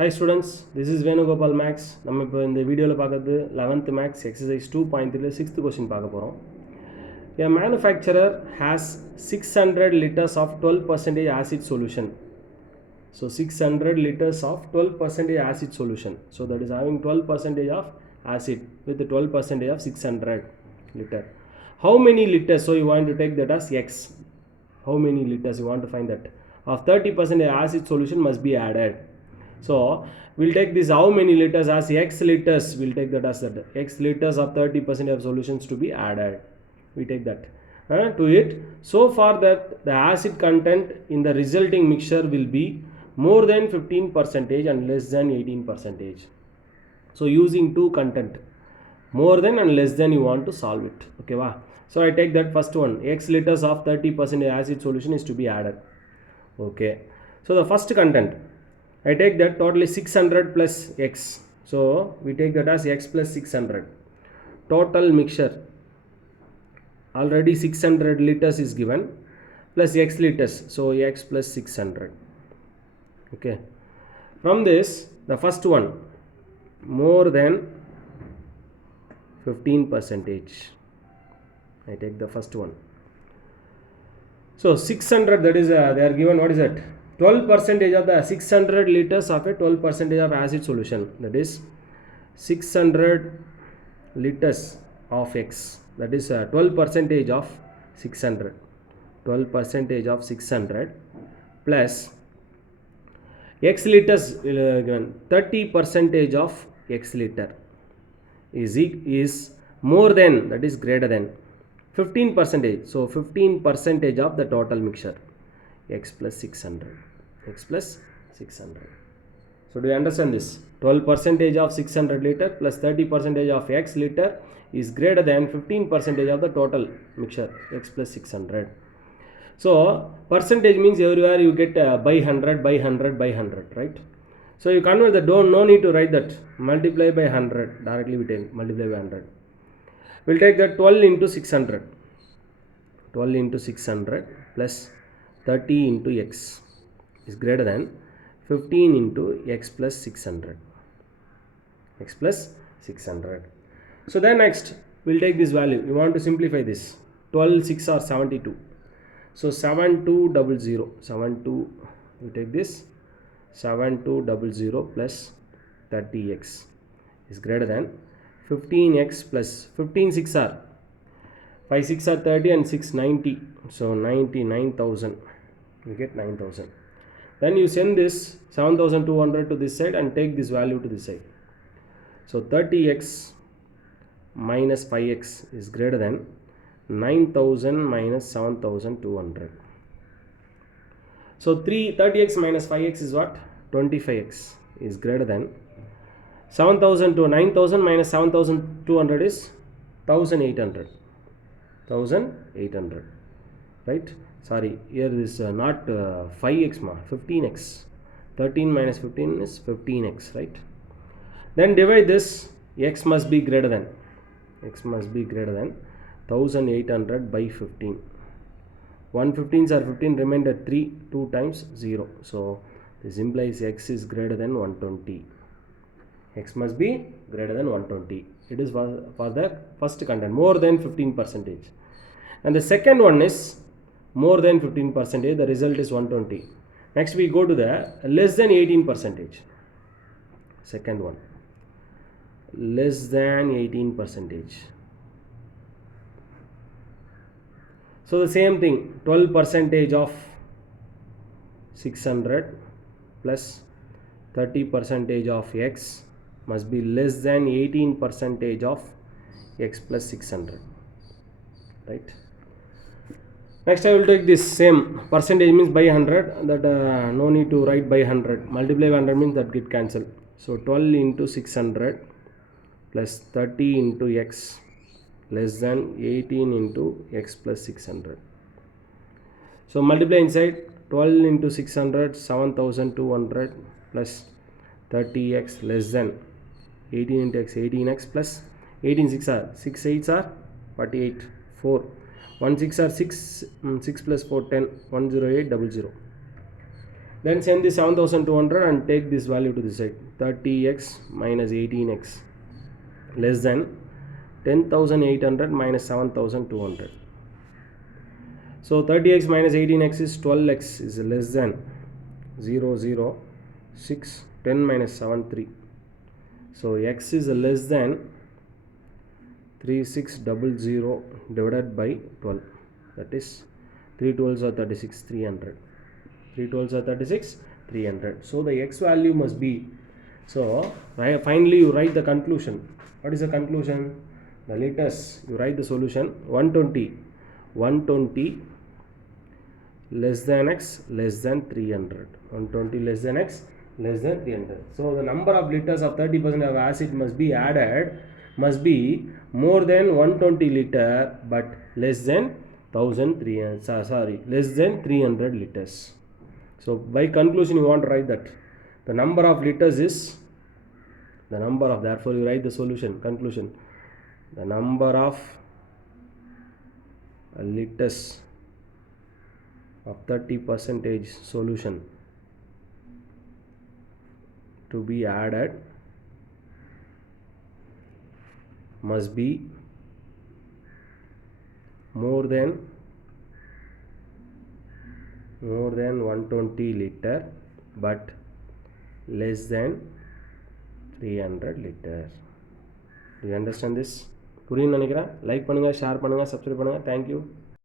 Hi students, this is Venugopal Max. நம்ம இப்போ இந்த வீடியோவில் பார்க்குறது 11th Max exercise 2.3 6th question பார்க்க போகிறோம். A manufacturer has 600 liters of 12% acid solution. So 600 liters of 12% acid solution. So that is having 12% of acid with 12% of 600 liter. How many liters? So you want to take that as X. How many liters you want to find that? Of 30% acid solution must be added. So we'll take this how many liters as X liters. We'll take that as that X liters of 30% of solutions to be added. We take that to it. So far that the acid content in the resulting mixture will be more than 15% and less than 18%. So using two content, more than and less than, you want to solve it. Okay, wow. So I take that first one, X liters of 30% acid solution is to be added. Okay, so the first content, I take that totally 600 plus X. So we take that as X plus 600. Total mixture, already 600 liters is given, plus X liters. So X plus 600. Okay. From this, the first one, more than 15%. I take the first one. So 600, that is they are given, what is that? 12% of the 600 liters of a 12% of acid solution, that is 600 liters of X, that is 12% of 600, 12% of 600 plus X liters given 30% of X liter is more than, that is greater than 15%. So 15% of the total mixture, X plus 600, X plus 600. So do you understand this? 12% of 600 liter plus 30% of X liter is greater than 15% of the total mixture, X plus 600. So percentage means everywhere you get by 100, by 100, by 100, right? So you convert the, no need to write that, multiply by 100, directly we take multiply by 100. We'll take that 12 into 600, 12 into 600 plus 30 into X is greater than 15 into X plus 600, X plus 600. So then next we'll take this value, we want to simplify this, 12 6 are 72. So 7200, 72, we take this 7200 plus 30X is greater than 15X plus 15 6 are 5 6 are 30 and 6 90, so 99,000, you get 9,000. Then you send this 7,200 to this side and take this value to this side. So 30X minus 5X is greater than 9,000 minus 7,200. So 30X minus 5X is what? 25X is greater than 7,000 to 9,000 minus 7,200 is 1,800. 1,800, right? Sorry, here is not 5X ma, 15X. 13 minus 15 is 15X, right? Then divide this, X must be greater than, X must be greater than 1,800 by 15. 115s are 15, remainder 3, 2 times 0. So this implies X is greater than 120. X must be greater than 120. It is for the first content, more than 15%. And the second one is more than 15%, the result is 120. Next we go to the less than 18%. Second one, less than 18%. So the same thing, 12% of 600 plus 30% of X must be less than 18% of X plus 600, right? Next I will take this same, percentage means by 100, that no need to write by 100, multiply by 100 means that get cancelled. So 12 into 600 plus 30 into X less than 18 into X plus 600. So multiply inside, 12 into 600, 7,200 plus 30X less than 18 into X, 18X plus 18 6 are 6 8s are 48, 4 1 6 are 6, 6 plus 4 10, 108 00. Then send the 7200 and take this value to the side. 30x minus 18x less than 10,800 minus 7,200. So 30x minus 18x is 12x is less than 0, 0, 6, 10 minus 7, 3. So x is less than 3600 divided by 12. That is 3 12s are 36, 300. 3 12s are 36, 300. So the x value must be. So finally you write the conclusion. What is the conclusion? The liters, you write the solution. 120 less than x less than 300. 120 less than x less than 300. So the number of liters of 30% of acid must be added, must be more than 120 liter but less than 1300, less than 300 liters. So by conclusion you want to write that the number of liters is the number of, therefore you write the solution, conclusion, the number of liters of 30% solution to be added must be more than 120 liter but less than 300 liter. Do you understand this? புரியும்னு நினைக்கிறேன். Like பண்ணுங்கள், share பண்ணுங்கள், subscribe பண்ணுங்கள். Thank you.